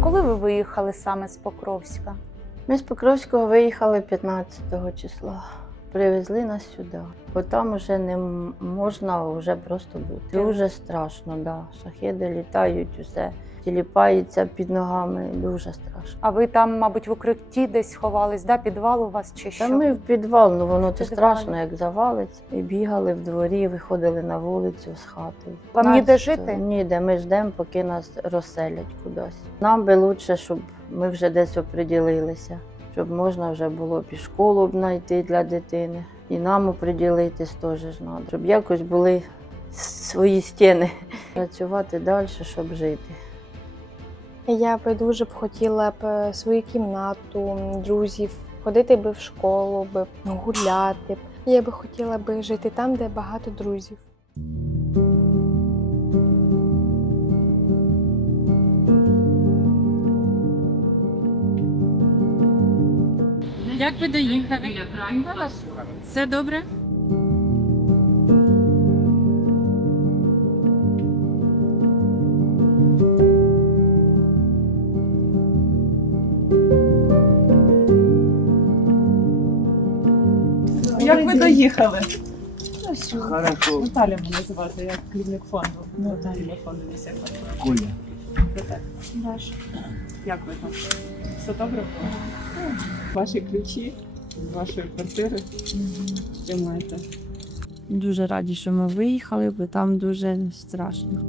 Коли ви виїхали саме з Покровська? Ми з Покровського виїхали 15 числа. Привезли нас сюди. Бо там вже не можна вже просто бути. Дуже страшно, да. Шахеди літають, усе тіліпається під ногами. Дуже страшно. А ви там, мабуть, в укритті десь ховались, да? Підвал у вас чи що? Та ми в підвал, ну воно це Підвал. страшно, як завалиться. І бігали в дворі, виходили на вулицю з хати. Вам ніде жити? Ніде, ми ждемо, поки нас розселять кудись. Нам би краще, щоб ми вже десь оприділилися, щоб можна вже було б і школу б знайти для дитини, і нам оприділитись теж ж треба, щоб якось були свої стіни. Працювати далі, щоб жити. Я би дуже б хотіла б свою кімнату, друзів, ходити би в школу, гуляти б. Я би хотіла би жити там, де багато друзів. Як ви доїхали? Все добре? Як ви доїхали? Хорошо. Наталя мене звати, я керівник фонду. Наталя фонду місія. Коля. Даша. Як ви там? Все добре було? Ваші ключі з вашої квартири тримайте. Дуже раді, що ми виїхали, бо там дуже страшно.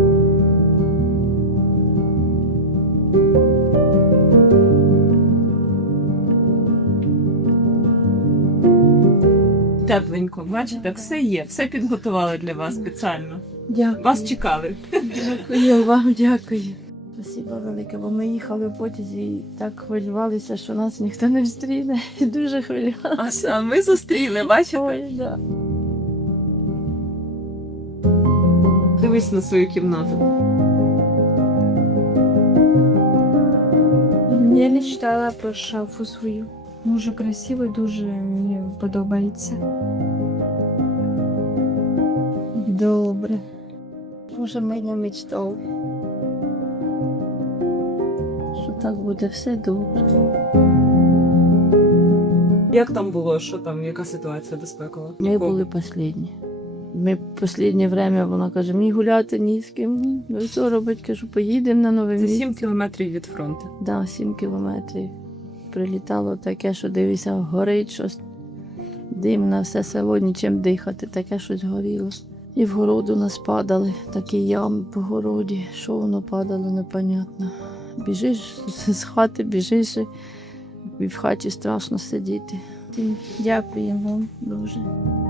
Тепленько, бачите, все є, все підготували для вас спеціально. Дякую. Вас чекали. Дякую вам, дякую. Спасибо велике, бо ми їхали в потязі і так хвилювалися, що нас ніхто не встріне. Дуже хвилювалися. А ми зустріли, бачите? Ой, да. Дивись на свою кімнату. Я не читала про шафу свою. Дуже красиво, дуже мені подобається. Добре. Може, ми не мечтав. Що так буде все добре. Як там було? Що там, яка ситуація безпекова? Ми були останні. Ми останнє время, вона каже, мені гуляти ні з ким. Ну і що робити? Кажу, поїдемо на нове Це місце. 7 кілометрів від фронту. Да, 7 кілометрів. Прилітало таке, що дивися, горить щось. Дим на все село, нічим дихати, таке щось горіло. І в городу у нас падали такі ями по городі. Що воно падало, непонятно. Біжиш з хати, біжиш, і в хаті страшно сидіти. Дякуємо вам дуже.